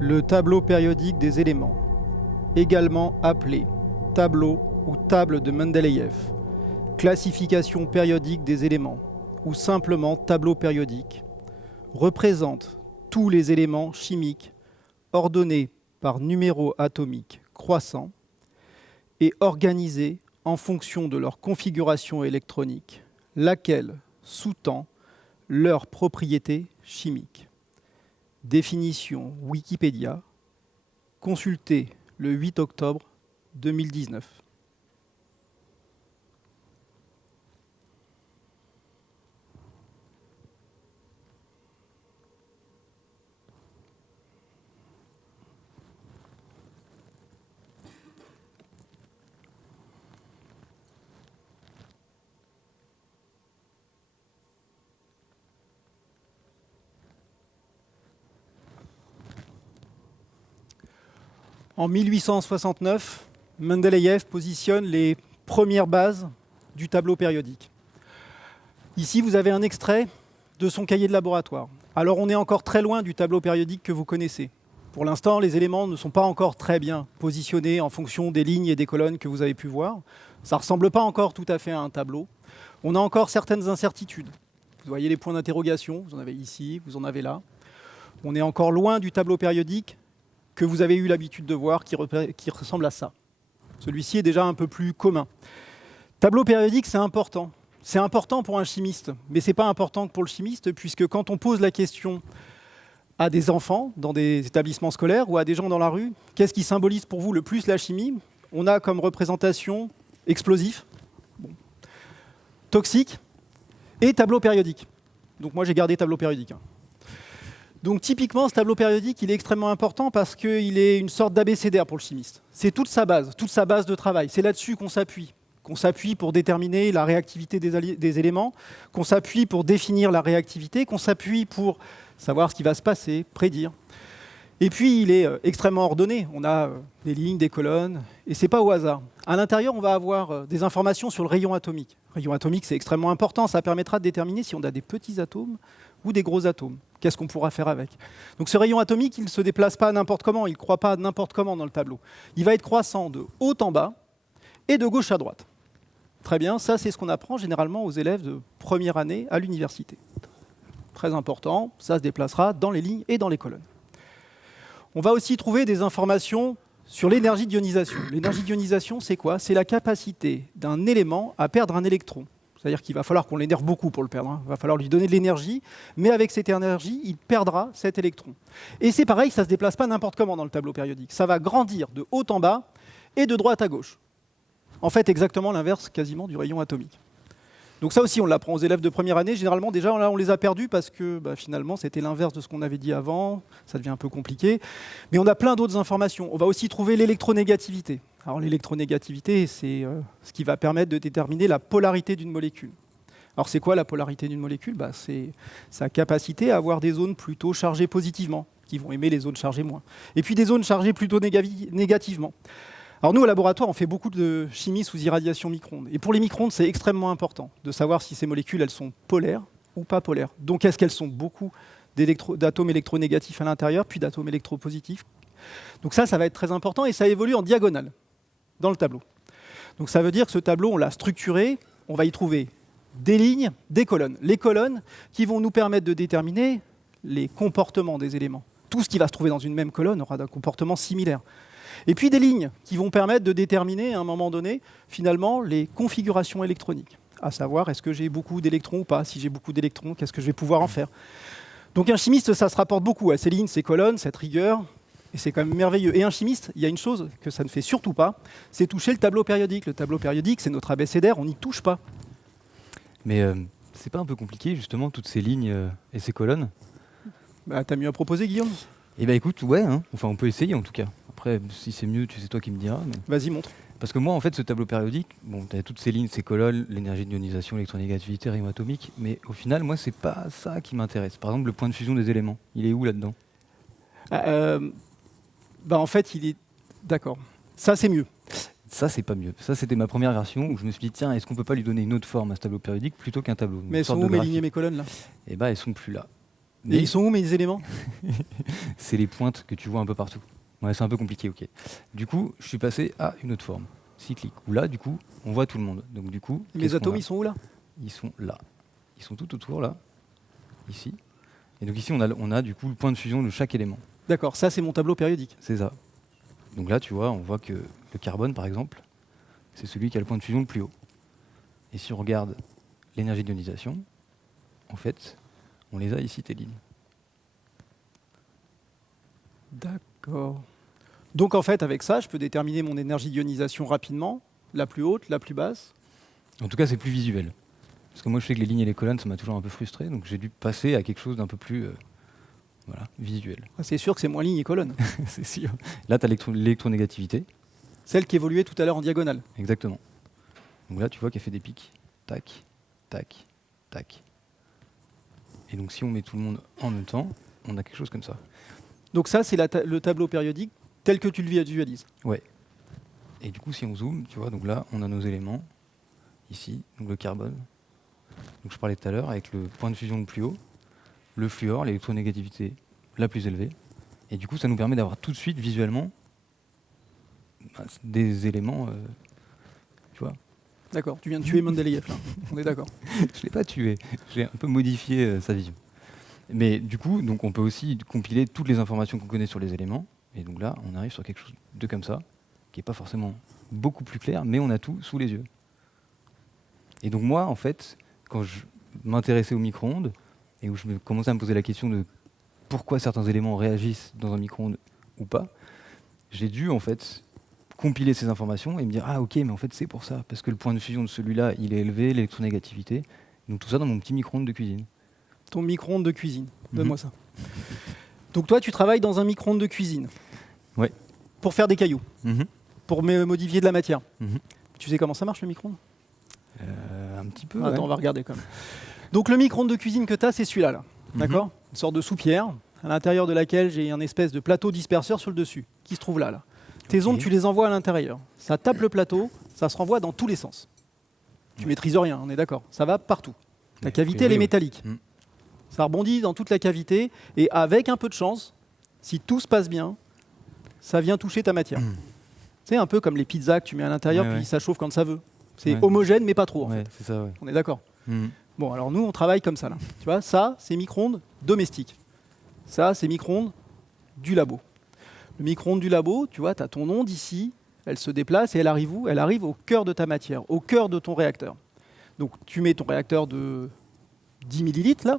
Le tableau périodique des éléments, également appelé tableau ou table de Mendeleïev, classification périodique des éléments, ou simplement tableau périodique, représente tous les éléments chimiques ordonnés par numéro atomique croissant et organisés en fonction de leur configuration électronique, laquelle sous-tend leurs propriétés chimiques. Définition Wikipédia, consultée le 8 octobre 2019. En 1869, Mendeleïev positionne les premières bases du tableau périodique. Ici, vous avez un extrait de son cahier de laboratoire. Alors, on est encore très loin du tableau périodique que vous connaissez. Pour l'instant, les éléments ne sont pas encore très bien positionnés en fonction des lignes et des colonnes que vous avez pu voir. Ça ne ressemble pas encore tout à fait à un tableau. On a encore certaines incertitudes. Vous voyez les points d'interrogation, vous en avez ici, vous en avez là. On est encore loin du tableau périodique que vous avez eu l'habitude de voir, qui ressemble à ça. Celui-ci est déjà un peu plus commun. Tableau périodique, c'est important. C'est important pour un chimiste, mais ce n'est pas important que pour le chimiste, puisque quand on pose la question à des enfants dans des établissements scolaires ou à des gens dans la rue, qu'est-ce qui symbolise pour vous le plus la chimie? On a comme représentation explosif, toxique et tableau périodique. Donc moi, j'ai gardé tableau périodique. Donc typiquement, ce tableau périodique, il est extrêmement important parce qu'il est une sorte d'abécédaire pour le chimiste. C'est toute sa base de travail. C'est là-dessus qu'on s'appuie pour déterminer la réactivité des éléments, qu'on s'appuie pour définir la réactivité, qu'on s'appuie pour savoir ce qui va se passer, prédire. Et puis, il est extrêmement ordonné. On a des lignes, des colonnes, et ce n'est pas au hasard. À l'intérieur, on va avoir des informations sur le rayon atomique. Le rayon atomique, c'est extrêmement important. Ça permettra de déterminer si on a des petits atomes ou des gros atomes. Qu'est-ce qu'on pourra faire avec? Donc ce rayon atomique, il ne se déplace pas n'importe comment, il ne croît pas n'importe comment dans le tableau. Il va être croissant de haut en bas et de gauche à droite. Très bien, ça c'est ce qu'on apprend généralement aux élèves de première année à l'université. Très important, ça se déplacera dans les lignes et dans les colonnes. On va aussi trouver des informations sur l'énergie d'ionisation. L'énergie d'ionisation, c'est quoi? C'est la capacité d'un élément à perdre un électron. C'est-à-dire qu'il va falloir qu'on l'énerve beaucoup pour le perdre. Il va falloir lui donner de l'énergie, mais avec cette énergie, il perdra cet électron. Et c'est pareil, ça ne se déplace pas n'importe comment dans le tableau périodique. Ça va grandir de haut en bas et de droite à gauche. En fait, exactement l'inverse quasiment du rayon atomique. Donc ça aussi, on l'apprend aux élèves de première année. Généralement, déjà, là, on les a perdus parce que finalement, c'était l'inverse de ce qu'on avait dit avant. Ça devient un peu compliqué. Mais on a plein d'autres informations. On va aussi trouver l'électronégativité. Alors l'électronégativité, c'est ce qui va permettre de déterminer la polarité d'une molécule. Alors c'est quoi la polarité d'une molécule? C'est sa capacité à avoir des zones plutôt chargées positivement, qui vont aimer les zones chargées moins. Et puis des zones chargées plutôt négativement. Alors nous, au laboratoire, on fait beaucoup de chimie sous irradiation micro-ondes. Et pour les micro-ondes, c'est extrêmement important de savoir si ces molécules, elles sont polaires ou pas polaires. Donc est-ce qu'elles sont beaucoup d'atomes électronégatifs à l'intérieur, puis d'atomes électropositifs? Donc ça va être très important et ça évolue en diagonale dans le tableau. Donc ça veut dire que ce tableau, on l'a structuré, on va y trouver des lignes, des colonnes. Les colonnes qui vont nous permettre de déterminer les comportements des éléments. Tout ce qui va se trouver dans une même colonne aura un comportement similaire. Et puis des lignes qui vont permettre de déterminer à un moment donné, finalement, les configurations électroniques. À savoir, est-ce que j'ai beaucoup d'électrons ou pas? Si j'ai beaucoup d'électrons, qu'est-ce que je vais pouvoir en faire? Donc un chimiste, ça se rapporte beaucoup à ces lignes, ces colonnes, cette rigueur. Et c'est quand même merveilleux. Et un chimiste, il y a une chose que ça ne fait surtout pas, c'est toucher le tableau périodique. Le tableau périodique, c'est notre abécédaire, on n'y touche pas. Mais c'est pas un peu compliqué, justement, toutes ces lignes et ces colonnes? T'as mieux à proposer, Guillaume? Eh bien écoute, ouais, enfin on peut essayer en tout cas. Après, si c'est mieux, c'est toi qui me diras. Mais... Vas-y, montre. Parce que moi, en fait, ce tableau périodique, tu as toutes ces lignes, ces colonnes, l'énergie d'ionisation, l'électronégativité, rayon atomique, mais au final, moi, c'est pas ça qui m'intéresse. Par exemple, le point de fusion des éléments, il est où là-dedans? En fait, il est... D'accord. Ça, c'est mieux. Ça, c'est pas mieux. Ça, c'était ma première version où je me suis dit, tiens, est-ce qu'on peut pas lui donner une autre forme à ce tableau périodique plutôt qu'un tableau? Mais elles sont où mes lignes et mes colonnes, là? Eh bien, elles sont plus là. Et ils sont où mes éléments? C'est les pointes que tu vois un peu partout. Ouais, c'est un peu compliqué, ok. Du coup, je suis passé à une autre forme, cyclique, où là, du coup, on voit tout le monde. Donc du coup, Mes qu'est-ce qu'on atomes, a? ils sont où là? Ils sont là. Ils sont tout autour, là, ici. Et donc ici, on a du coup le point de fusion de chaque élément. D'accord, ça c'est mon tableau périodique. C'est ça. Donc là, tu vois, on voit que le carbone, par exemple, c'est celui qui a le point de fusion le plus haut. Et si on regarde l'énergie d'ionisation, en fait, on les a ici, tes lignes. D'accord. Donc en fait, avec ça, je peux déterminer mon énergie d'ionisation rapidement, la plus haute, la plus basse. En tout cas, c'est plus visuel. Parce que moi, je sais que les lignes et les colonnes, ça m'a toujours un peu frustré, donc j'ai dû passer à quelque chose d'un peu plus visuel. Ah, c'est sûr que c'est moins ligne et colonne. C'est sûr. Là, tu as l'électronégativité. Celle qui évoluait tout à l'heure en diagonale. Exactement. Donc là, tu vois qu'elle fait des pics. Tac, tac, tac. Et donc, si on met tout le monde en même temps, on a quelque chose comme ça. Donc ça, c'est le tableau périodique tel que tu le visualises. Ouais. Et du coup, si on zoome, tu vois, donc là, on a nos éléments. Ici, donc le carbone. Donc je parlais tout à l'heure, avec le point de fusion le plus haut, le fluor, l'électronégativité la plus élevée. Et du coup, ça nous permet d'avoir tout de suite, visuellement, des éléments, tu vois. D'accord, tu viens de tuer Mendeleïev là, on est d'accord. Je ne l'ai pas tué, j'ai un peu modifié sa vision. Mais du coup, donc on peut aussi compiler toutes les informations qu'on connaît sur les éléments. Et donc là, on arrive sur quelque chose de comme ça, qui n'est pas forcément beaucoup plus clair, mais on a tout sous les yeux. Et donc moi, en fait, quand je m'intéressais au micro-ondes, et où je me commençais à me poser la question de pourquoi certains éléments réagissent dans un micro-ondes ou pas, j'ai dû en fait compiler ces informations et me dire ah ok, mais en fait c'est pour ça, parce que le point de fusion de celui-là, il est élevé, l'électronégativité, donc tout ça dans mon petit micro-ondes de cuisine. Ton micro-ondes de cuisine, donne-moi ça. Donc toi, tu travailles dans un micro-ondes de cuisine. Ouais. Pour faire des cailloux, pour modifier de la matière. Tu sais comment ça marche le micro-ondes? Un petit peu. Attends, on va regarder quand même. Donc le micro-ondes de cuisine que tu as, c'est celui-là. Là. D'accord? Une sorte de soupière, à l'intérieur de laquelle j'ai un espèce de plateau disperseur sur le dessus, qui se trouve là. Tes ondes, tu les envoies à l'intérieur. Ça tape le plateau, ça se renvoie dans tous les sens. Tu maîtrises rien, on est d'accord. Ça va partout. La cavité, elle est métallique. Ça rebondit dans toute la cavité, et avec un peu de chance, si tout se passe bien, ça vient toucher ta matière. C'est un peu comme les pizzas que tu mets à l'intérieur, puis ça chauffe quand ça veut. C'est homogène, mais pas trop. En fait. C'est ça, On est d'accord. Bon, alors nous, on travaille comme ça. Là. Tu vois, ça, c'est micro-ondes domestiques. Ça, c'est micro-ondes du labo. Le micro-ondes du labo, tu vois, tu as ton onde ici, elle se déplace et elle arrive où? Elle arrive au cœur de ta matière, au cœur de ton réacteur. Donc, tu mets ton réacteur de 10 millilitres, là,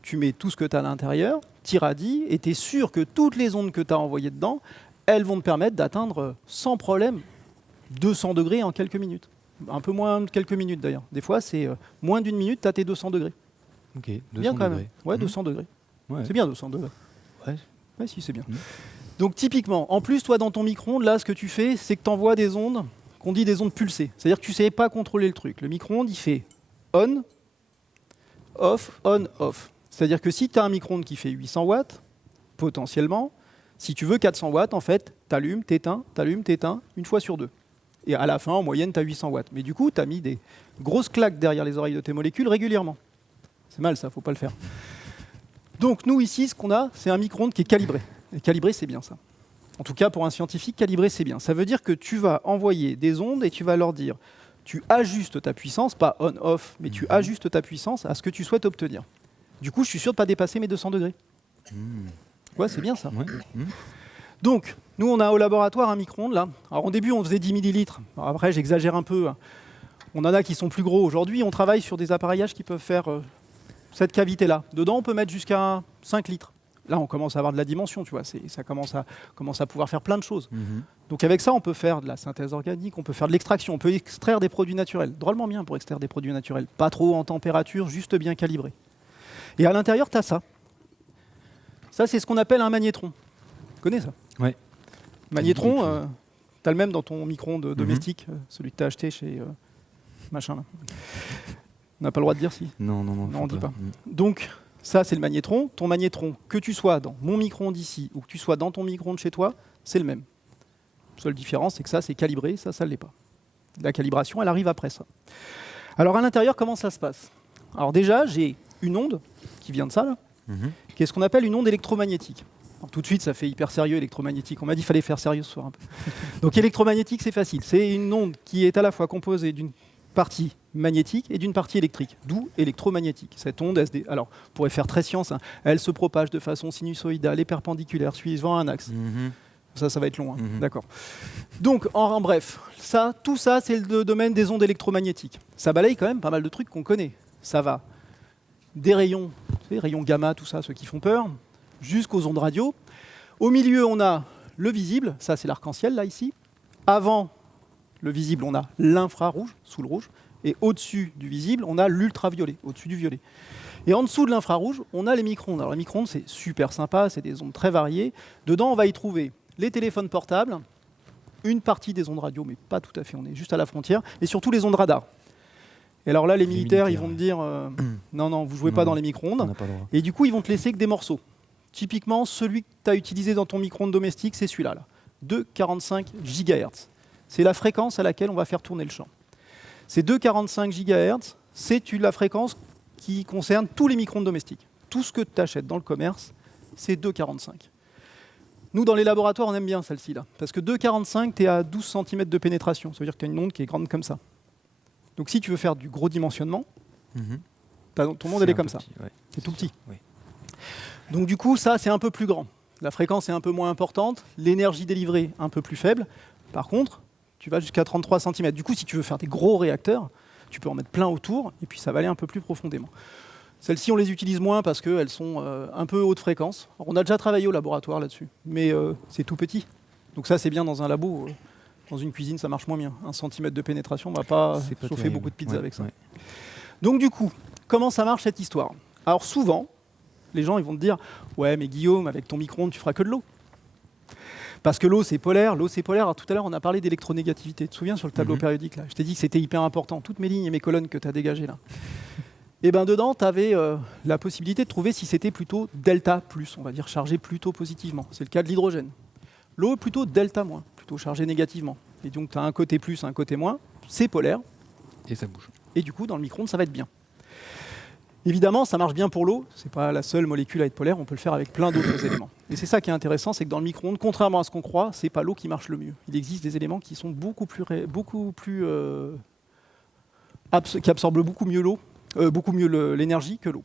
tu mets tout ce que tu as à l'intérieur, tu irradies, et tu es sûr que toutes les ondes que tu as envoyées dedans, elles vont te permettre d'atteindre sans problème 200 degrés en quelques minutes. Un peu moins de quelques minutes d'ailleurs. Des fois, c'est moins d'une minute, tu as tes 200 degrés. Ok, 200 bien quand degrés. même. Ouais, 200 degrés. Ouais. C'est bien 200 degrés. Ouais, si, c'est bien. Donc typiquement, en plus, toi, dans ton micro-ondes, là, ce que tu fais, c'est que tu envoies des ondes, qu'on dit des ondes pulsées. C'est-à-dire que tu ne sais pas contrôler le truc. Le micro-ondes, il fait on, off. C'est-à-dire que si tu as un micro-ondes qui fait 800 watts, potentiellement, si tu veux 400 watts, en fait, t'allumes, t'éteins, une fois sur deux. Et à la fin, en moyenne, tu as 800 watts. Mais du coup, tu as mis des grosses claques derrière les oreilles de tes molécules régulièrement. C'est mal, ça, faut pas le faire. Donc, nous, ici, ce qu'on a, c'est un micro-ondes qui est calibré. Et calibré, c'est bien ça. En tout cas, pour un scientifique, calibré, c'est bien. Ça veut dire que tu vas envoyer des ondes et tu vas leur dire, tu ajustes ta puissance, pas on-off, mais tu ajustes ta puissance à ce que tu souhaites obtenir. Du coup, je suis sûr de ne pas dépasser mes 200 degrés. Ouais, c'est bien ça. Donc, nous, on a au laboratoire un micro-ondes, là. Alors, au début, on faisait 10 millilitres. Alors, après, j'exagère un peu. On en a qui sont plus gros. Aujourd'hui, on travaille sur des appareillages qui peuvent faire cette cavité-là. Dedans, on peut mettre jusqu'à 5 litres. Là, on commence à avoir de la dimension, tu vois. Ça commence à pouvoir faire plein de choses. Donc, avec ça, on peut faire de la synthèse organique, on peut faire de l'extraction, on peut extraire des produits naturels. Drôlement bien pour extraire des produits naturels. Pas trop en température, juste bien calibré. Et à l'intérieur, tu as ça. Ça, c'est ce qu'on appelle un magnétron. Tu connais ça? Ouais. Magnétron, tu as le même dans ton micro-ondes domestique, celui que tu as acheté chez machin là. On n'a pas le droit de dire si. Non, on ne dit pas. Donc, ça, c'est le magnétron. Ton magnétron, que tu sois dans mon micro-ondes ici ou que tu sois dans ton micro-ondes chez toi, c'est le même. La seule différence, c'est que ça, c'est calibré, ça ne l'est pas. La calibration, elle arrive après ça. Alors, à l'intérieur, comment ça se passe? Alors déjà, j'ai une onde qui vient de ça, là. qui est ce qu'on appelle une onde électromagnétique. Alors, tout de suite, ça fait hyper sérieux, électromagnétique. On m'a dit qu'il fallait faire sérieux ce soir un peu. Donc électromagnétique, c'est facile. C'est une onde qui est à la fois composée d'une partie magnétique et d'une partie électrique, d'où électromagnétique. Cette onde, alors, on pourrait faire très science, hein, elle se propage de façon sinusoïdale et perpendiculaire, suivant un axe. Ça va être long, hein. D'accord. Donc, en bref, tout ça, c'est le domaine des ondes électromagnétiques. Ça balaye quand même pas mal de trucs qu'on connaît. Ça va des rayons, rayons gamma, tout ça, ceux qui font peur, jusqu'aux ondes radio. Au milieu, on a le visible, ça c'est l'arc-en-ciel, là, ici. Avant le visible, on a l'infrarouge, sous le rouge. Et au-dessus du visible, on a l'ultraviolet, au-dessus du violet. Et en dessous de l'infrarouge, on a les micro-ondes. Alors les micro-ondes, c'est super sympa, c'est des ondes très variées. Dedans, on va y trouver les téléphones portables, une partie des ondes radio, mais pas tout à fait, on est juste à la frontière, et surtout les ondes radar. Et alors là, les militaires, ils vont te dire non, vous jouez pas dans les micro-ondes. Et du coup, ils vont te laisser que des morceaux. Typiquement, celui que tu as utilisé dans ton micro-ondes domestique, c'est celui-là, 2,45 GHz. C'est la fréquence à laquelle on va faire tourner le champ. Ces 2,45 GHz, c'est la fréquence qui concerne tous les micro-ondes domestiques. Tout ce que tu achètes dans le commerce, c'est 2,45. Nous, dans les laboratoires, on aime bien celle-ci, parce que 2,45, tu es à 12 cm de pénétration. Ça veut dire que tu as une onde qui est grande comme ça. Donc si tu veux faire du gros dimensionnement, ton monde, elle est comme ça. Ouais. C'est tout petit. Oui. Donc du coup, ça, c'est un peu plus grand. La fréquence est un peu moins importante, l'énergie délivrée un peu plus faible. Par contre, tu vas jusqu'à 33 cm. Du coup, si tu veux faire des gros réacteurs, tu peux en mettre plein autour, et puis ça va aller un peu plus profondément. Celles-ci, on les utilise moins parce qu'elles sont un peu haute fréquence. Alors, on a déjà travaillé au laboratoire là-dessus, mais c'est tout petit. Donc ça, c'est bien dans un labo. Dans une cuisine, ça marche moins bien. 1 cm de pénétration, on ne va pas chauffer beaucoup de pizza avec ça. Ouais. Donc du coup, comment ça marche cette histoire? Alors souvent, les gens ils vont te dire « Ouais, mais Guillaume, avec ton micro-ondes, tu feras que de l'eau. » Parce que l'eau, c'est polaire. L'eau, c'est polaire. Alors, tout à l'heure, on a parlé d'électronégativité. Tu te souviens sur le tableau périodique là? Je t'ai dit que c'était hyper important. Toutes mes lignes et mes colonnes que tu as dégagées là. Et bien dedans, tu avais la possibilité de trouver si c'était plutôt delta plus, on va dire chargé plutôt positivement. C'est le cas de l'hydrogène. L'eau est plutôt delta moins, plutôt chargée négativement. Et donc tu as un côté plus, un côté moins, c'est polaire. Et ça bouge. Et du coup, dans le micro-ondes, ça va être bien. Évidemment, ça marche bien pour l'eau. Ce n'est pas la seule molécule à être polaire, on peut le faire avec plein d'autres éléments. Et c'est ça qui est intéressant, c'est que dans le micro-ondes, contrairement à ce qu'on croit, ce n'est pas l'eau qui marche le mieux. Il existe des éléments qui sont qui absorbent beaucoup mieux l'eau. Beaucoup mieux l'énergie que l'eau.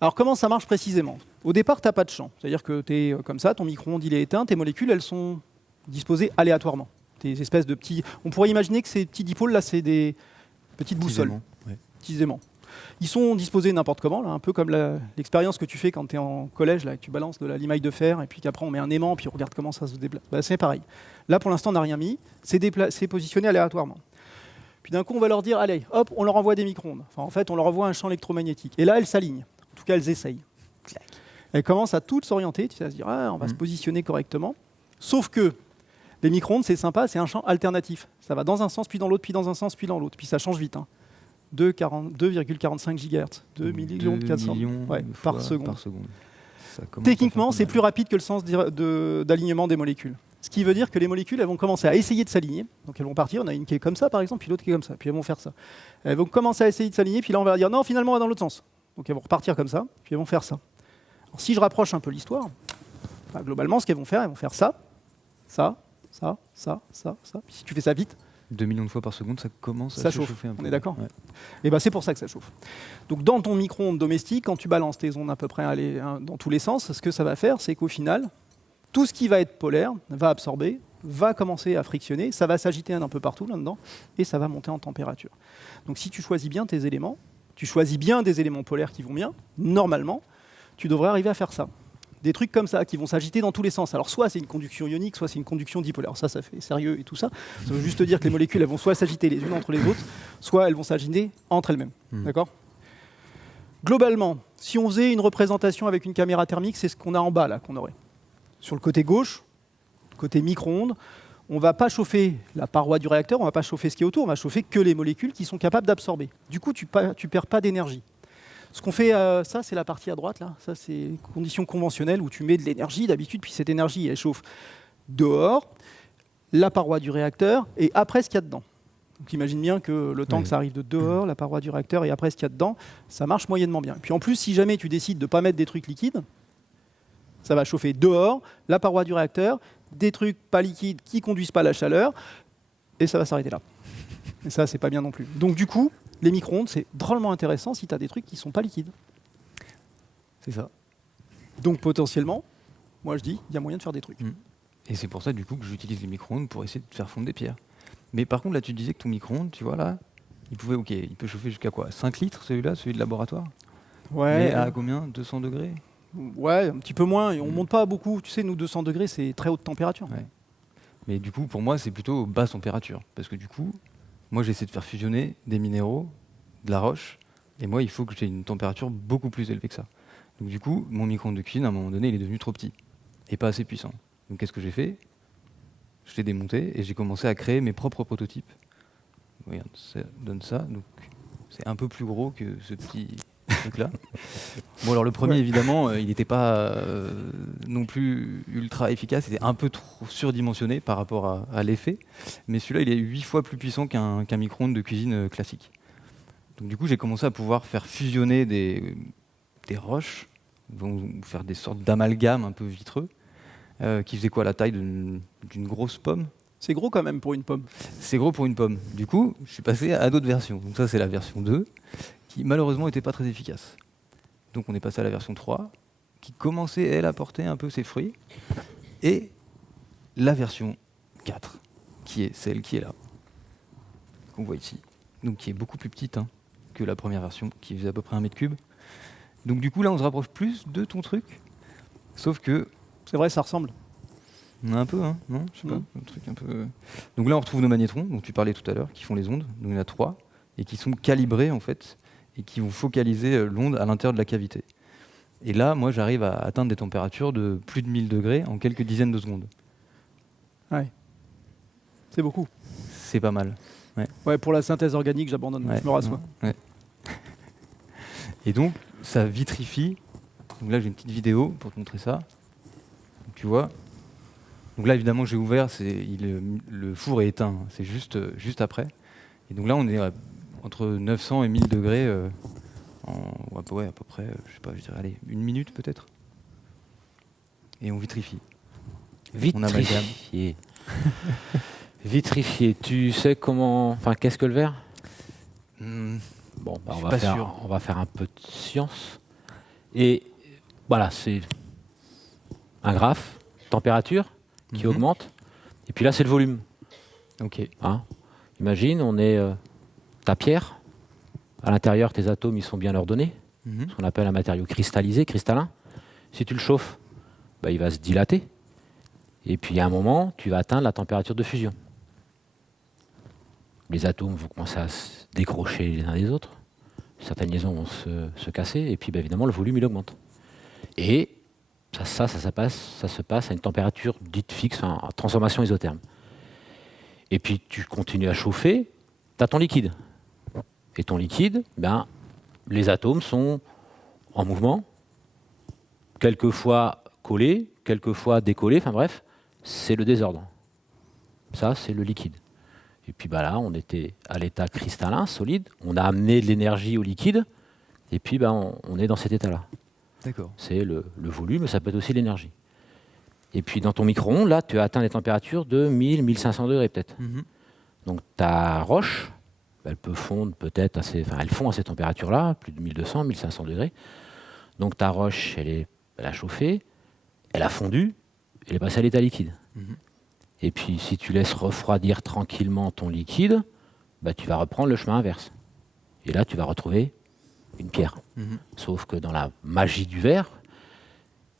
Alors comment ça marche précisément? Au départ, tu n'as pas de champ. C'est-à-dire que tu es comme ça, ton micro-ondes il est éteint, tes molécules elles sont disposées aléatoirement. Des espèces de petits... On pourrait imaginer que ces petits dipôles là, c'est des petites boussoles. Petits aimants. Ils sont disposés n'importe comment, là, un peu comme l'expérience que tu fais quand tu es en collège, là, que tu balances de la limaille de fer, et puis qu'après on met un aimant, puis on regarde comment ça se déplace. Bah, c'est pareil. Là, pour l'instant, on n'a rien mis. C'est positionné aléatoirement. Puis d'un coup, on va leur dire, allez, hop, on leur envoie des micro-ondes. Enfin, en fait, on leur envoie un champ électromagnétique. Et là, elles s'alignent. En tout cas, elles essayent. Elles commencent à toutes s'orienter, tu sais, à se dire, on va se positionner correctement. Sauf que les micro-ondes, c'est sympa, c'est un champ alternatif. Ça va dans un sens, puis dans l'autre, puis dans un sens, puis dans l'autre. Puis ça change vite. 2,45 GHz, 2 400 par seconde. Techniquement, c'est plus rapide que le sens d'alignement des molécules. Ce qui veut dire que les molécules, elles vont commencer à essayer de s'aligner. Donc elles vont partir, on a une qui est comme ça par exemple, puis l'autre qui est comme ça. Puis elles vont faire ça. Elles vont commencer à essayer de s'aligner, puis là on va dire non, finalement on va dans l'autre sens. Donc elles vont repartir comme ça, puis elles vont faire ça. Alors si je rapproche un peu l'histoire, globalement ce qu'elles vont faire ça, ça, ça, ça, ça, ça. Puis si tu fais ça vite, 2 millions de fois par seconde, ça commence à chauffer un peu. On est d'accord? Et ben c'est pour ça que ça chauffe. Donc dans ton micro-ondes domestique, quand tu balances tes ondes à peu près dans tous les sens, ce que ça va faire, c'est qu'au final, tout ce qui va être polaire va absorber, va commencer à frictionner, ça va s'agiter un peu partout là-dedans, et ça va monter en température. Donc si tu choisis bien tes éléments, tu choisis bien des éléments polaires qui vont bien, normalement, tu devrais arriver à faire ça. Des trucs comme ça, qui vont s'agiter dans tous les sens. Alors soit c'est une conduction ionique, soit c'est une conduction dipolaire. Ça fait sérieux et tout ça. Ça veut juste dire que les molécules, elles vont soit s'agiter les unes entre les autres, soit elles vont s'agiter entre elles-mêmes. D'accord ? Globalement, si on faisait une représentation avec une caméra thermique, c'est ce qu'on a en bas là qu'on aurait. Sur le côté gauche, côté micro-ondes, on ne va pas chauffer la paroi du réacteur, on ne va pas chauffer ce qui est autour, on va chauffer que les molécules qui sont capables d'absorber. Du coup, tu ne perds pas d'énergie. Ce qu'on fait, ça c'est la partie à droite, là. Ça c'est conditions conventionnelles où tu mets de l'énergie d'habitude, puis cette énergie elle chauffe dehors, la paroi du réacteur, et après ce qu'il y a dedans. Donc imagine bien que le temps Oui. que ça arrive de dehors, la paroi du réacteur et après ce qu'il y a dedans, ça marche moyennement bien. Puis en plus, si jamais tu décides de ne pas mettre des trucs liquides, ça va chauffer dehors, la paroi du réacteur, des trucs pas liquides qui conduisent pas à la chaleur, et ça va s'arrêter là. Et ça, c'est pas bien non plus. Donc du coup, les micro-ondes, c'est drôlement intéressant si tu as des trucs qui sont pas liquides. C'est ça. Donc potentiellement, moi je dis, il y a moyen de faire des trucs. Et c'est pour ça, du coup, que j'utilise les micro-ondes pour essayer de faire fondre des pierres. Mais par contre, là, tu disais que ton micro-ondes, tu vois, là, il peut chauffer jusqu'à quoi? 5 litres, celui-là, celui de laboratoire? Ouais, Mais à combien? 200 degrés? ouais, un petit peu moins, et on monte pas beaucoup. Tu sais, nous, 200 degrés, c'est très haute température. Ouais. Mais du coup, pour moi, c'est plutôt basse température. Parce que du coup, moi, j'essaie de faire fusionner des minéraux, de la roche, et moi, il faut que j'ai une température beaucoup plus élevée que ça. Donc du coup, mon micro-ondes de cuisine, à un moment donné, il est devenu trop petit et pas assez puissant. Donc qu'est-ce que j'ai fait? Je l'ai démonté et j'ai commencé à créer mes propres prototypes. Regarde, ça donne ça. Donc c'est un peu plus gros que ce petit truc-là. Bon alors le premier, Ouais. évidemment, il n'était pas non plus ultra efficace. Il était un peu trop surdimensionné par rapport à l'effet. Mais celui-là, il est 8 fois plus puissant qu'un micro-ondes de cuisine classique. Donc du coup, j'ai commencé à pouvoir faire fusionner des roches, donc faire des sortes d'amalgames un peu vitreux, qui faisaient quoi, la taille d'une grosse pomme. C'est gros quand même pour une pomme. C'est gros pour une pomme. Du coup, je suis passé à d'autres versions. Donc ça, c'est la version 2, qui malheureusement n'était pas très efficace. Donc on est passé à la version 3, qui commençait, elle, à porter un peu ses fruits. Et la version 4, qui est celle qui est là, qu'on voit ici. Donc qui est beaucoup plus petite que la première version, qui faisait à peu près 1 mètre cube. Donc du coup, là, on se rapproche plus de ton truc. Sauf que C'est vrai, ça ressemble. on a un peu, non? Je sais pas, Mhm. un truc un peu. Donc là, on retrouve nos magnétrons, dont tu parlais tout à l'heure, qui font les ondes. Donc il y en a 3, et qui sont calibrés, en fait, et qui vont focaliser l'onde à l'intérieur de la cavité. Et là, moi, j'arrive à atteindre des températures de plus de 1000 degrés en quelques dizaines de secondes. Ouais. C'est beaucoup. C'est pas mal. Ouais, pour la synthèse organique, j'abandonne. Ouais, Je me rassois. ouais. Et donc, ça vitrifie. Donc là, j'ai une petite vidéo pour te montrer ça. Donc, tu vois. Donc là, évidemment, j'ai ouvert, le four est éteint, c'est juste après. Et donc là, on est entre 900 et 1000 degrés à peu près, je sais pas, je dirais, allez, 1 minute peut-être. Et on vitrifie. On amalgame. Vitrifié. Vitrifié. Tu sais comment. Enfin, qu'est-ce que le verre? Bon, bah, Je suis pas sûr. on va faire un peu de science. Et voilà, c'est un graphe, température qui Mhm. augmente. Et puis là, c'est le volume. Ok. Imagine, on est ta pierre. À l'intérieur, tes atomes, ils sont bien ordonnés. Mhm. Ce qu'on appelle un matériau cristallisé, cristallin. Si tu le chauffes, bah, il va se dilater. Et puis à un moment, tu vas atteindre la température de fusion. Les atomes vont commencer à se décrocher les uns des autres. Certaines liaisons vont se casser. Et puis bah, évidemment, le volume, il augmente. Et ça se passe à une température dite fixe, en transformation isotherme. Et puis tu continues à chauffer, tu as ton liquide. Et ton liquide, ben, les atomes sont en mouvement, quelquefois collés, quelquefois décollés, enfin bref, c'est le désordre. Ça, c'est le liquide. Et puis bah là, on était à l'état cristallin, solide, on a amené de l'énergie au liquide, et puis bah, on est dans cet état-là. D'accord. C'est le volume, ça peut être aussi l'énergie. Et puis dans ton micro-ondes, là, tu as atteint des températures de 1000, 1500 degrés peut-être. Mhm. Donc ta roche, elle peut fondre peut-être elles font à ces températures-là, plus de 1200, 1500 degrés. Donc ta roche, elle a chauffé, elle a fondu, elle est passée à l'état liquide. Mhm. Et puis si tu laisses refroidir tranquillement ton liquide, bah, tu vas reprendre le chemin inverse. Et là, tu vas retrouver une pierre. Mhm. Sauf que dans la magie du verre,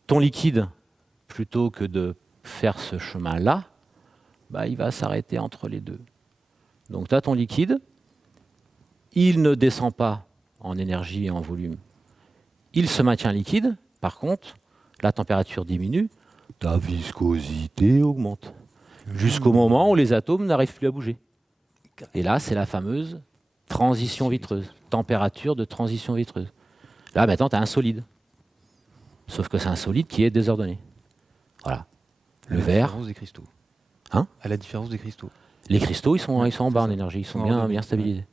ton liquide, plutôt que de faire ce chemin-là, bah, il va s'arrêter entre les deux. Donc tu as ton liquide, il ne descend pas en énergie et en volume. Il se maintient liquide, par contre, la température diminue, ta viscosité augmente. Jusqu'au moment où les atomes n'arrivent plus à bouger. Et là, c'est la fameuse transition vitreuse, température de transition vitreuse. Là, maintenant, tu as un solide. Sauf que c'est un solide qui est désordonné. Voilà. Le verre. À la différence des cristaux. Hein ? À la différence des cristaux. Les cristaux, ils sont en bas en énergie, ils sont bien, ordonnés, bien stabilisés.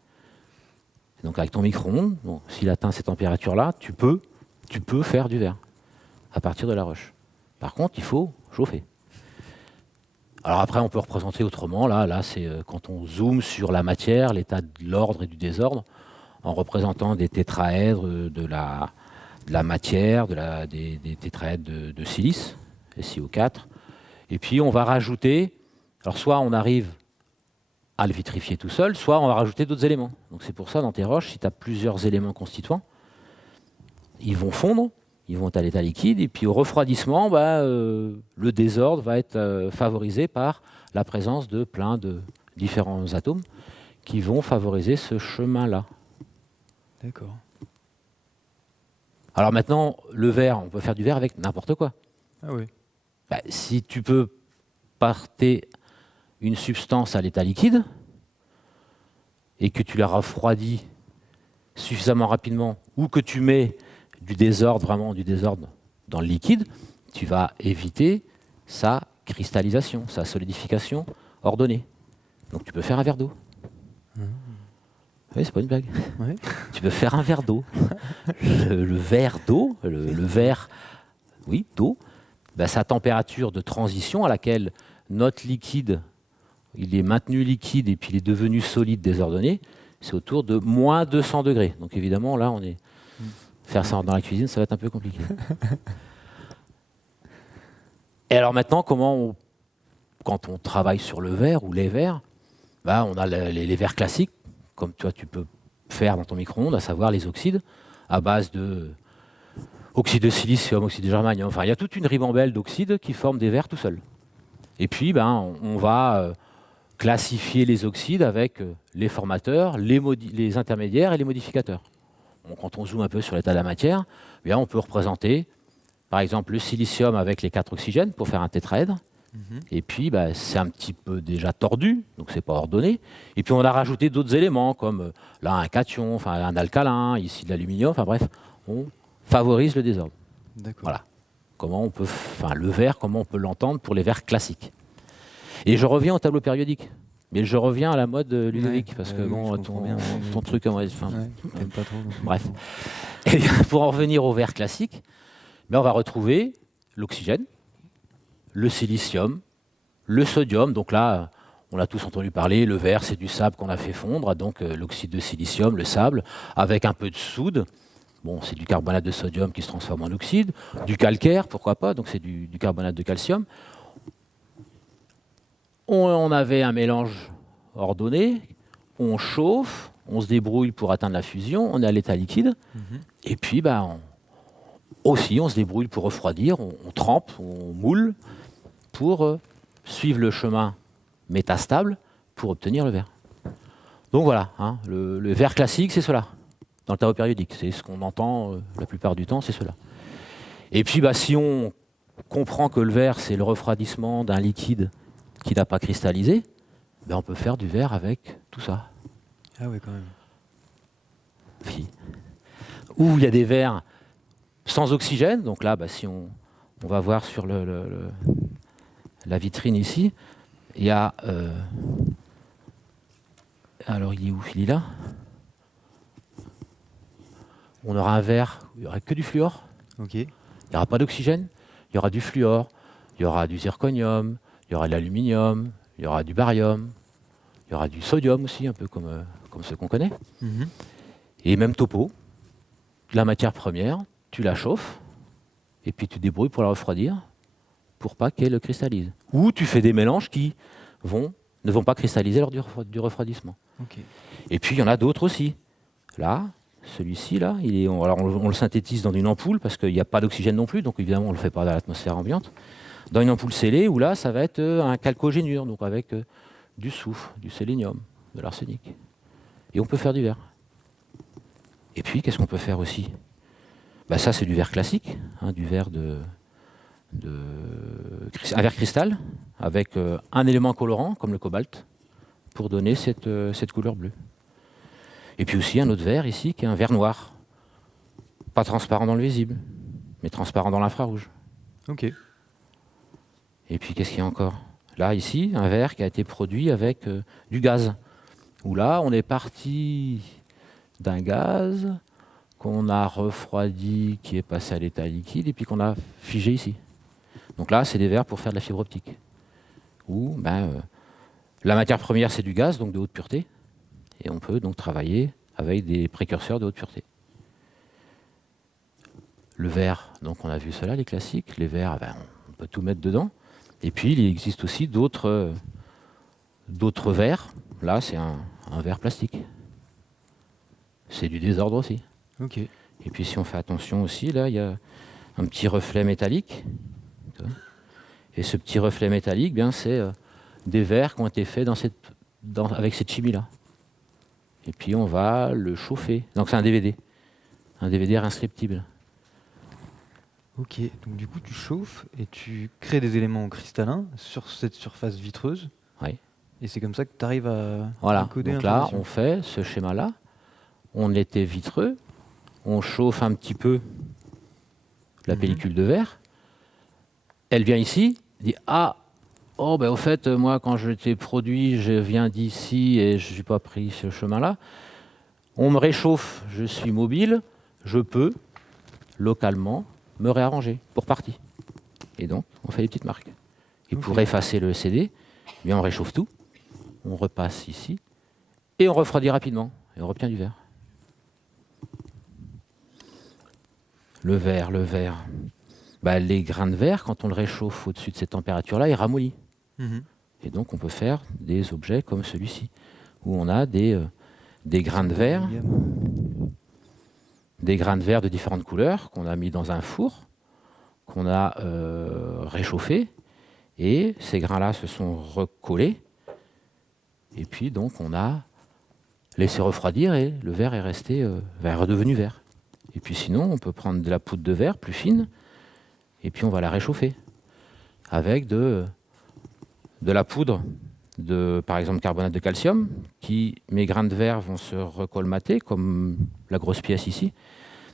Donc avec ton micro-ondes, bon, s'il atteint ces températures-là, tu peux faire du verre à partir de la roche. Par contre, il faut chauffer. Alors après, on peut représenter autrement. Là c'est quand on zoome sur la matière, l'état de l'ordre et du désordre, en représentant des tétraèdres de la matière, des tétraèdres de silice, SiO4. Et puis on va rajouter, alors soit on arrive à le vitrifier tout seul, soit on va rajouter d'autres éléments. Donc c'est pour ça, dans tes roches, si tu as plusieurs éléments constituants, ils vont fondre, ils vont être à l'état liquide, et puis au refroidissement, le désordre va être favorisé par la présence de plein de différents atomes qui vont favoriser ce chemin-là. D'accord. Alors maintenant, le verre, on peut faire du verre avec n'importe quoi. Ah oui. Si tu peux partir une substance à l'état liquide et que tu la refroidis suffisamment rapidement ou que tu mets du désordre dans le liquide, tu vas éviter sa cristallisation, sa solidification ordonnée. Donc tu peux faire un verre d'eau. Oui, c'est pas une blague. Ouais. Tu peux faire un verre d'eau. Le verre d'eau, le verre d'eau, sa température de transition à laquelle notre liquide, il est maintenu liquide et puis il est devenu solide désordonné, c'est autour de moins 200 degrés. Donc évidemment, là, faire ça dans la cuisine, ça va être un peu compliqué. Et alors maintenant, quand on travaille sur le verre ou les verres, on a les verres classiques, comme toi tu peux faire dans ton micro-ondes, à savoir les oxydes, à base de oxyde de silicium, oxyde de germanium. Enfin, il y a toute une ribambelle d'oxydes qui forment des verres tout seuls. Et puis, on va classifier les oxydes avec les formateurs, les intermédiaires et les modificateurs. Donc, quand on zoome un peu sur l'état de la matière, on peut représenter, par exemple, le silicium avec les 4 oxygènes pour faire un tétraèdre. Et puis, c'est un petit peu déjà tordu, donc c'est pas ordonné. Et puis, on a rajouté d'autres éléments, comme là, un cation, enfin un alcalin, ici de l'aluminium. Enfin bref, on favorise le désordre. D'accord. Voilà. Le verre, comment on peut l'entendre pour les verres classiques. Et je reviens au tableau périodique. Mais je reviens à la mode Ludovic, parce que ton truc, t'aimes pas trop. Bref. Et pour en revenir au verre classique, on va retrouver l'oxygène, le silicium, le sodium. Donc là, on a tous entendu parler, le verre, c'est du sable qu'on a fait fondre, donc l'oxyde de silicium, le sable, avec un peu de soude. Bon, c'est du carbonate de sodium qui se transforme en oxyde, du calcaire, pourquoi pas, donc c'est du carbonate de calcium. On avait un mélange ordonné, on chauffe, on se débrouille pour atteindre la fusion, on est à l'état liquide, et puis on se débrouille pour refroidir, on trempe, on moule, pour suivre le chemin métastable pour obtenir le verre. Donc voilà, le verre classique, c'est cela. Dans le tableau périodique, c'est ce qu'on entend la plupart du temps, c'est cela. Et puis si on comprend que le verre, c'est le refroidissement d'un liquide qui n'a pas cristallisé, on peut faire du verre avec tout ça. Ah oui, quand même. Oui. Ou il y a des verres sans oxygène, donc là, si on va voir sur la vitrine ici, il y a... alors il est où? Il est là. On aura un verre où il n'y aura que du fluor. Ok. Il n'y aura pas d'oxygène, il y aura du fluor, il y aura du zirconium, il y aura de l'aluminium, il y aura du barium, il y aura du sodium aussi, un peu comme ceux qu'on connaît. Et même topo, la matière première, tu la chauffes, et puis tu te débrouilles pour la refroidir, pour pas qu'elle cristallise. Ou tu fais des mélanges qui ne vont pas cristalliser lors du refroidissement. Ok. Et puis il y en a d'autres aussi. Là, celui-ci, là, on le synthétise dans une ampoule, parce qu'il n'y a pas d'oxygène non plus, donc évidemment on ne le fait pas dans l'atmosphère ambiante. Dans une ampoule scellée, où là, ça va être un chalcogénure, donc avec du soufre, du sélénium, de l'arsenic. Et on peut faire du verre. Et puis, qu'est-ce qu'on peut faire aussi? Ça, c'est du verre classique, du verre un verre cristal, avec un élément colorant, comme le cobalt, pour donner cette couleur bleue. Et puis aussi un autre verre ici, qui est un verre noir. Pas transparent dans le visible, mais transparent dans l'infrarouge. Ok. Et puis, qu'est-ce qu'il y a encore? Là, ici, un verre qui a été produit avec du gaz. Où là, on est parti d'un gaz qu'on a refroidi, qui est passé à l'état liquide, et puis qu'on a figé ici. Donc là, c'est des verres pour faire de la fibre optique. Où la matière première, c'est du gaz, donc de haute pureté. Et on peut donc travailler avec des précurseurs de haute pureté. Le verre, donc on a vu cela, les classiques. Les verres, on peut tout mettre dedans. Et puis, il existe aussi d'autres verres. Là, c'est un verre plastique. C'est du désordre aussi. Ok. Et puis, si on fait attention aussi, là, il y a un petit reflet métallique. Et ce petit reflet métallique, c'est des verres qui ont été faits avec cette chimie-là. Et puis, on va le chauffer. Donc, c'est un DVD réinscriptible. Ok, donc du coup tu chauffes et tu crées des éléments cristallins sur cette surface vitreuse. Oui. Et c'est comme ça que tu arrives à Voilà. coder Donc là, l'information. on fait ce schéma-là. On était vitreux. On chauffe un petit peu la pellicule de verre. Elle vient ici, dit au fait, moi quand je t'ai produit, je viens d'ici et je n'ai pas pris ce chemin-là. On me réchauffe, je suis mobile, je peux localement me réarranger pour partie. Et donc, on fait des petites marques. Et pour effacer le CD, on réchauffe tout, on repasse ici, et on refroidit rapidement, et on obtient du verre. Le verre. Les grains de verre, quand on le réchauffe au-dessus de cette température-là, il ramollit. Et donc, on peut faire des objets comme celui-ci, où on a des grains de verre. Des grains de verre de différentes couleurs qu'on a mis dans un four, qu'on a réchauffé, et ces grains-là se sont recollés. Et puis donc on a laissé refroidir et le verre est redevenu vert. Et puis sinon, on peut prendre de la poudre de verre plus fine, et puis on va la réchauffer avec de la poudre de, par exemple, carbonate de calcium, mes grains de verre vont se recolmater, comme la grosse pièce ici.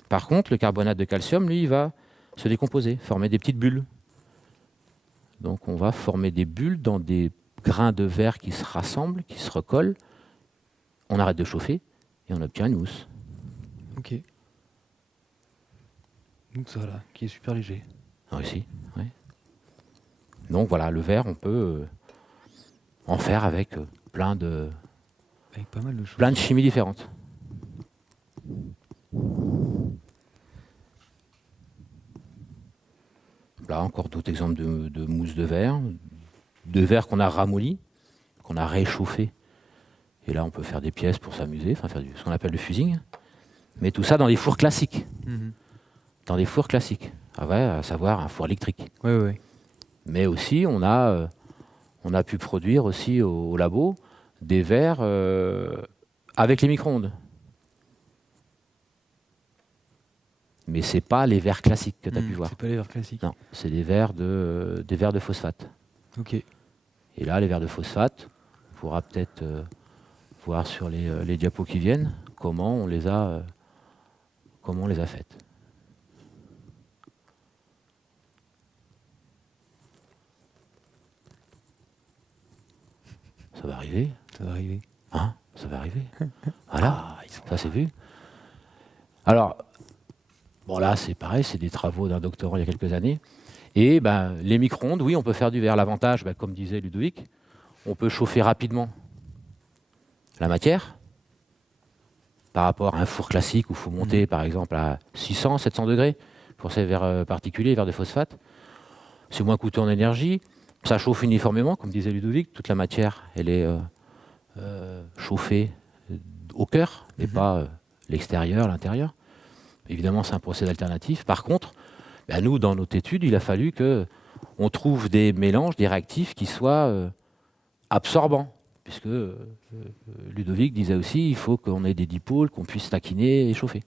Par contre, le carbonate de calcium, lui, il va se décomposer, former des petites bulles. Donc on va former des bulles dans des grains de verre qui se rassemblent, qui se recollent. On arrête de chauffer et on obtient une mousse. Ok. Donc ça là, qui est super léger. Aussi, oui. Donc voilà, le verre, on peut en faire avec plein de Avec pas mal de choses. plein de chimies différentes. Là, encore d'autres exemples de mousse de verre qu'on a ramolli, qu'on a réchauffé. Et là, on peut faire des pièces pour s'amuser, faire ce qu'on appelle le fusing. Mais tout ça dans des fours classiques. Dans des fours classiques, à savoir un four électrique. Ouais. Mais aussi, on a pu produire aussi au labo des verres avec les micro-ondes. Mais ce n'est pas les verres classiques que tu as pu voir. C'est pas les verres classiques. Non, c'est des verres de phosphate. Ok. Et là, les verres de phosphate, on pourra peut-être voir sur les diapos qui viennent comment on les a faites. Ça va arriver. Ça va arriver. Hein, ça va arriver. Voilà, ça c'est vu. Alors, bon là c'est pareil, c'est des travaux d'un doctorant il y a quelques années. Et les micro-ondes, oui, on peut faire du verre. L'avantage, comme disait Ludovic, on peut chauffer rapidement la matière par rapport à un four classique où il faut monter par exemple à 600, 700 degrés pour ces verres particuliers, verres de phosphate. C'est moins coûteux en énergie. Ça chauffe uniformément, comme disait Ludovic. Toute la matière, elle est chauffée au cœur, et pas l'extérieur, l'intérieur. Évidemment, c'est un procédé alternatif. Par contre, nous, dans notre étude, il a fallu qu'on trouve des mélanges, des réactifs qui soient absorbants. Puisque Ludovic disait aussi, il faut qu'on ait des dipôles, qu'on puisse taquiner et chauffer.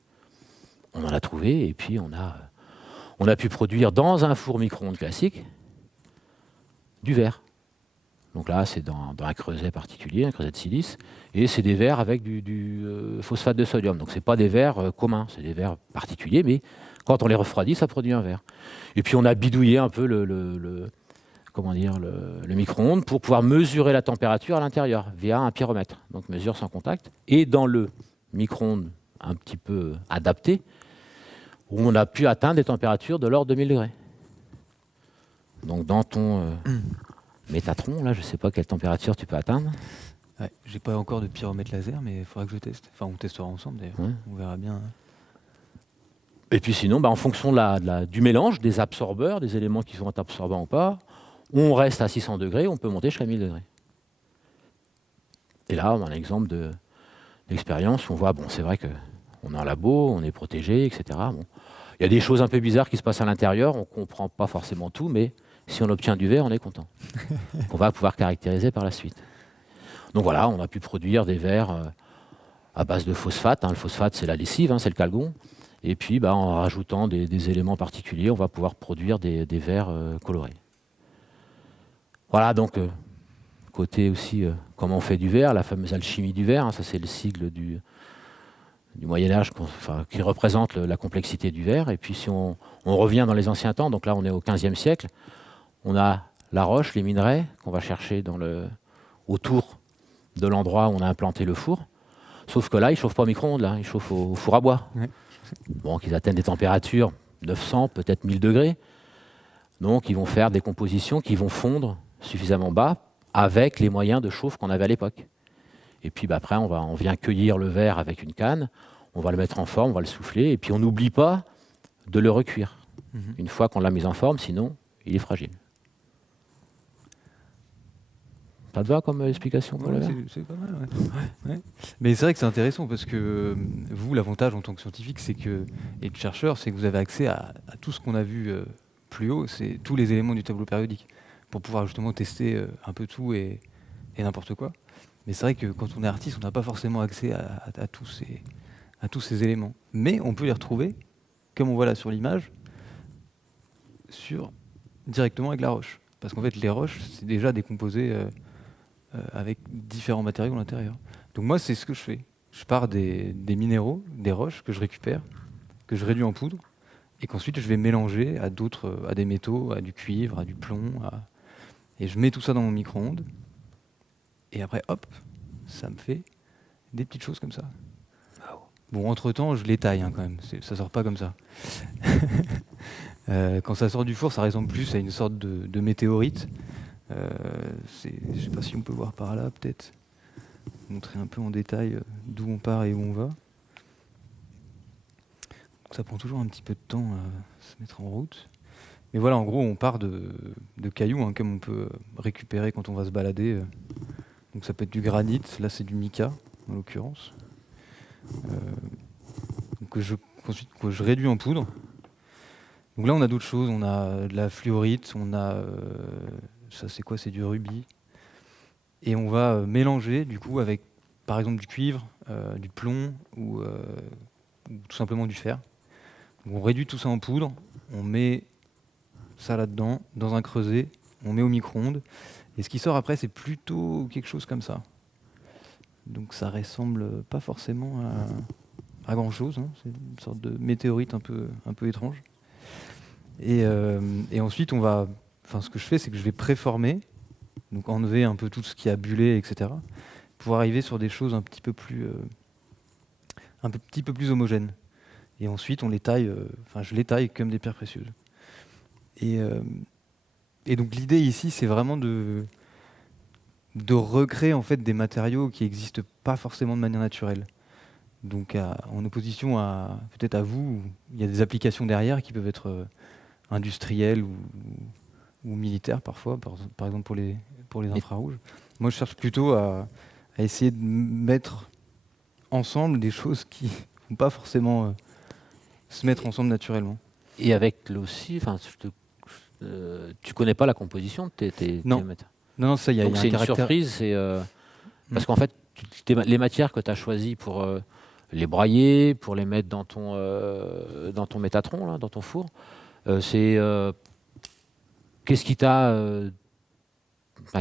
On en a trouvé, et puis on a pu produire dans un four micro-ondes classique du verre. Donc là, c'est dans un creuset particulier, un creuset de silice, et c'est des verres avec du phosphate de sodium. Donc ce n'est pas des verres communs, c'est des verres particuliers, mais quand on les refroidit, ça produit un verre. Et puis on a bidouillé un peu le micro-ondes pour pouvoir mesurer la température à l'intérieur via un pyromètre, donc mesure sans contact. Et dans le micro-ondes un petit peu adapté, où on a pu atteindre des températures de l'ordre de 1000 degrés. Donc dans ton Métatron, là, je ne sais pas quelle température tu peux atteindre. Ouais, j'ai pas encore de pyromètre laser, mais il faudra que je teste. Enfin, on testera ensemble d'ailleurs. Ouais. On verra bien. Et puis sinon, en fonction du mélange, des absorbeurs, des éléments qui vont être absorbants ou pas, on reste à 600 degrés, on peut monter jusqu'à 1000 degrés. Et là, on a un exemple d'expérience où on voit, c'est vrai qu'on est en labo, on est protégé, etc. Bon. Il y a des choses un peu bizarres qui se passent à l'intérieur, on ne comprend pas forcément tout, mais si on obtient du verre, on est content. On va pouvoir caractériser par la suite. Donc voilà, on a pu produire des verres à base de phosphate. Le phosphate, c'est la lessive, c'est le calgon. Et puis, en rajoutant des éléments particuliers, on va pouvoir produire des verres colorés. Voilà, donc, côté aussi, comment on fait du verre, la fameuse alchimie du verre, ça c'est le sigle du Moyen-Âge qui représente la complexité du verre. Et puis, si on revient dans les anciens temps, donc là, on est au XVe siècle, on a la roche, les minerais qu'on va chercher autour de l'endroit où on a implanté le four. Sauf que là, ils ne chauffent pas au micro-ondes, là, ils chauffent au four à bois. Ouais. Qu'ils atteignent des températures 900, peut-être 1000 degrés. Donc, ils vont faire des compositions qui vont fondre suffisamment bas avec les moyens de chauffe qu'on avait à l'époque. Et puis, après, on vient cueillir le verre avec une canne, on va le mettre en forme, on va le souffler, et puis on n'oublie pas de le recuire. Une fois qu'on l'a mis en forme, sinon, il est fragile. Ça te va comme explication pour le verre ? C'est pas mal, ouais. Mais c'est vrai que c'est intéressant parce que vous, l'avantage en tant que scientifique et de chercheur, c'est que vous avez accès à tout ce qu'on a vu plus haut, c'est tous les éléments du tableau périodique, pour pouvoir justement tester un peu tout et n'importe quoi. Mais c'est vrai que quand on est artiste, on n'a pas forcément accès à tous ces éléments. Mais on peut les retrouver, comme on voit là sur l'image, directement avec la roche. Parce qu'en fait, les roches, c'est déjà décomposé avec différents matériaux à l'intérieur. Donc moi, c'est ce que je fais. Je pars des minéraux, des roches que je récupère, que je réduis en poudre, et qu'ensuite je vais mélanger à des métaux, à du cuivre, à du plomb, et je mets tout ça dans mon micro-ondes, et après, hop, ça me fait des petites choses comme ça. Bon, entre-temps, je les taille quand même, ça sort pas comme ça. Quand ça sort du four, ça ressemble plus à une sorte de météorite. Je sais pas si on peut voir par là, peut-être. Montrer un peu en détail d'où on part et où on va. Donc, ça prend toujours un petit peu de temps à se mettre en route. Mais voilà, en gros, on part de cailloux, comme on peut récupérer quand on va se balader. Donc ça peut être du granit, là c'est du mica, en l'occurrence. Ensuite, je réduis en poudre. Donc là, on a d'autres choses. On a de la fluorite, on a... ça c'est quoi? C'est du rubis. Et on va mélanger du coup avec par exemple du cuivre, du plomb ou tout simplement du fer. Donc on réduit tout ça en poudre, on met ça là-dedans, dans un creuset, on met au micro-ondes. Et ce qui sort après, c'est plutôt quelque chose comme ça. Donc ça ressemble pas forcément à grand-chose. C'est une sorte de météorite un peu étrange. Et ensuite, ce que je fais, c'est que je vais préformer, donc enlever un peu tout ce qui a bullé, etc., pour arriver sur des choses un petit peu plus homogènes. Et ensuite, on les taille, je les taille comme des pierres précieuses. Et donc l'idée ici, c'est vraiment de recréer en fait des matériaux qui n'existent pas forcément de manière naturelle. Donc en opposition peut-être à vous, il y a des applications derrière qui peuvent être industrielles ou militaires parfois, par exemple pour les infrarouges. Moi, je cherche plutôt à essayer de mettre ensemble des choses qui ne vont pas forcément se mettre ensemble naturellement. Et avec aussi, tu connais pas la composition de tes matériaux. Non, ça, il y a un c'est une caractère... surprise, parce qu'en fait, les matières que tu as choisies pour les broyer, pour les mettre dans ton Métatron, là, dans ton four, qu'est-ce qui t'a...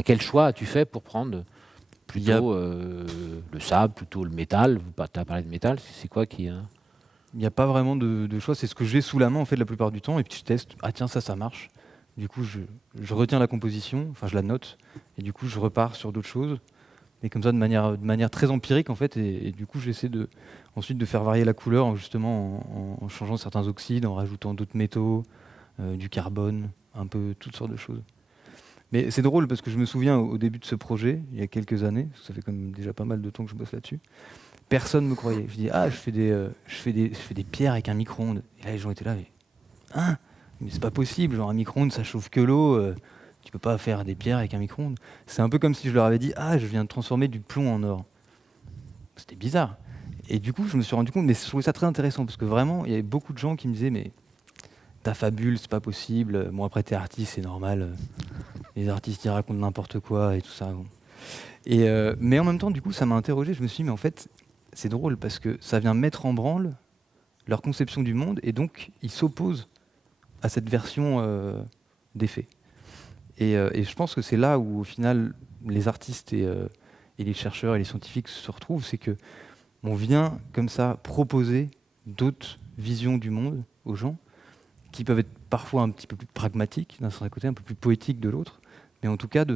quel choix as-tu fait pour prendre plutôt le sable, plutôt le métal? Tu as parlé de métal, c'est quoi qui... Il n'y a pas vraiment de choix, c'est ce que j'ai sous la main en fait la plupart du temps, et puis je teste, tiens, ça marche. Du coup, je retiens la composition, enfin je la note, et du coup je repars sur d'autres choses. Et comme ça, de manière très empirique en fait, et du coup j'essaie ensuite de faire varier la couleur justement en changeant certains oxydes, en rajoutant d'autres métaux, du carbone, un peu toutes sortes de choses. Mais c'est drôle parce que je me souviens au début de ce projet, il y a quelques années, ça fait quand même déjà pas mal de temps que je bosse là-dessus, personne ne me croyait. Je dis je fais des pierres avec un micro-ondes. Et là les gens étaient là, mais c'est pas possible, genre un micro-ondes ça chauffe que l'eau, tu peux pas faire des pierres avec un micro-ondes. C'est un peu comme si je leur avais dit je viens de transformer du plomb en or. C'était bizarre. Et du coup je me suis rendu compte, mais je trouvais ça très intéressant parce que vraiment il y avait beaucoup de gens qui me disaient mais ta fabule c'est pas possible, bon après t'es artiste c'est normal, les artistes ils racontent n'importe quoi et tout ça. Bon. Mais en même temps du coup ça m'a interrogé, je me suis dit mais en fait c'est drôle parce que ça vient mettre en branle leur conception du monde et donc ils s'opposent à cette version des faits. Et je pense que c'est là où, au final, les artistes et les chercheurs et les scientifiques se retrouvent, c'est que on vient, comme ça, proposer d'autres visions du monde aux gens, qui peuvent être parfois un petit peu plus pragmatiques d'un certain côté, un peu plus poétiques de l'autre, mais en tout cas,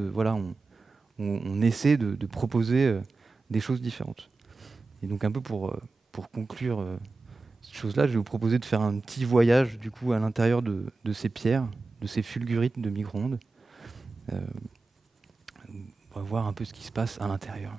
on essaie de proposer des choses différentes. Et donc, un peu pour conclure cette chose-là, je vais vous proposer de faire un petit voyage, du coup, à l'intérieur de ces pierres, de ces fulgurites de micro-ondes. On va voir un peu ce qui se passe à l'intérieur.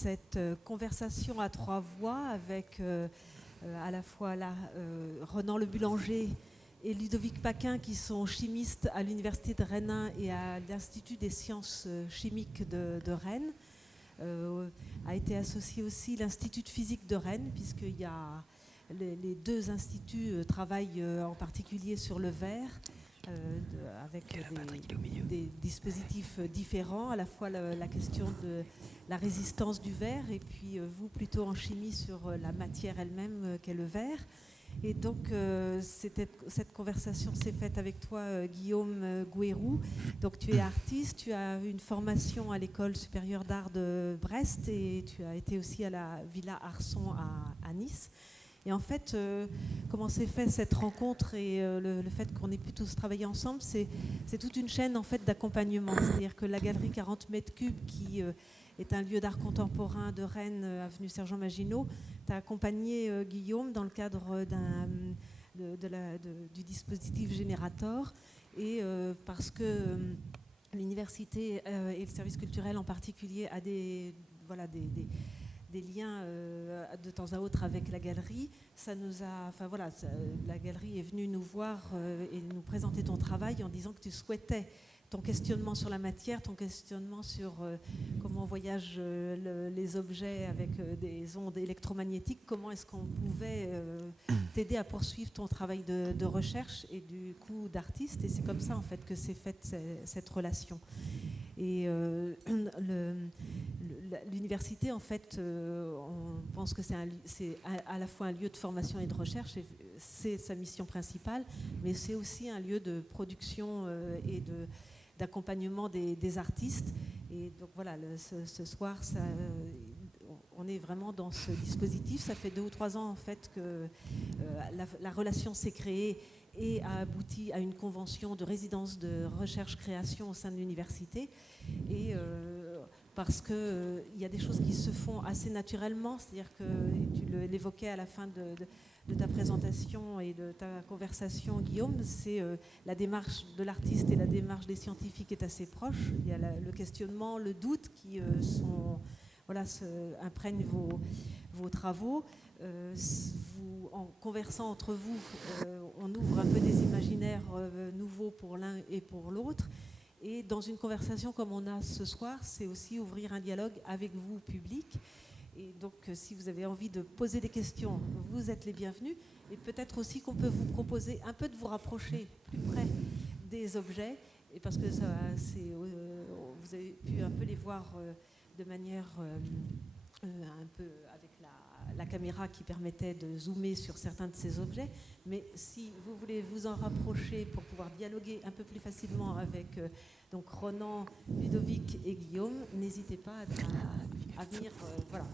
cette conversation à 3 voix avec à la fois Renan Le Boulanger et Ludovic Paquin, qui sont chimistes à l'Université de Rennes et à l'Institut des sciences chimiques de Rennes. A été associé aussi l'Institut de physique de Rennes, puisqu'il y a les deux instituts travaillent en particulier sur le verre, avec des dispositifs différents, à la fois la question de la résistance du verre, et puis vous plutôt en chimie sur la matière elle-même qu'est le verre. Et donc cette conversation s'est faite avec toi, Guillaume Gouérou. Donc tu es artiste, tu as une formation à l'école supérieure d'art de Brest et tu as été aussi à la Villa Arson à Nice. Et en fait, comment s'est fait cette rencontre et le fait qu'on ait pu tous travailler ensemble, c'est toute une chaîne en fait d'accompagnement. C'est-à-dire que la galerie 40 mètres cubes, qui est un lieu d'art contemporain de Rennes, avenue Sergent Maginot, t'a accompagné, Guillaume, dans le cadre du dispositif Générator, et parce que l'université et le service culturel en particulier a des liens de temps à autre avec la galerie. La galerie est venue nous voir et nous présenter ton travail en disant que tu souhaitais ton questionnement sur la matière, ton questionnement sur comment voyagent les objets avec des ondes électromagnétiques, comment est-ce qu'on pouvait t'aider à poursuivre ton travail de recherche et du coup d'artiste. Et c'est comme ça en fait que s'est faite cette relation. Et l'université, en fait, on pense que c'est à la fois un lieu de formation et de recherche, et c'est sa mission principale, mais c'est aussi un lieu de production et d'accompagnement des artistes. Et donc voilà, ce soir, on est vraiment dans ce dispositif. Ça fait 2 ou 3 ans en fait que la relation s'est créée et a abouti à une convention de résidence de recherche-création au sein de l'université. Et parce qu'il y a des choses qui se font assez naturellement, c'est-à-dire que tu l'évoquais à la fin de ta présentation et de ta conversation, Guillaume, c'est la démarche de l'artiste et la démarche des scientifiques est assez proche. Il y a le questionnement, le doute qui imprègnent vos travaux. En conversant entre vous, on ouvre un peu des imaginaires nouveaux pour l'un et pour l'autre. Et dans une conversation comme on a ce soir, c'est aussi ouvrir un dialogue avec vous, public. Et donc, si vous avez envie de poser des questions, vous êtes les bienvenus. Et peut-être aussi qu'on peut vous proposer un peu de vous rapprocher plus près des objets, et parce que vous avez pu un peu les voir de manière un peu avec la caméra qui permettait de zoomer sur certains de ces objets. Mais si vous voulez vous en rapprocher pour pouvoir dialoguer un peu plus facilement avec donc Ronan, Ludovic et Guillaume, n'hésitez pas à venir. Voilà.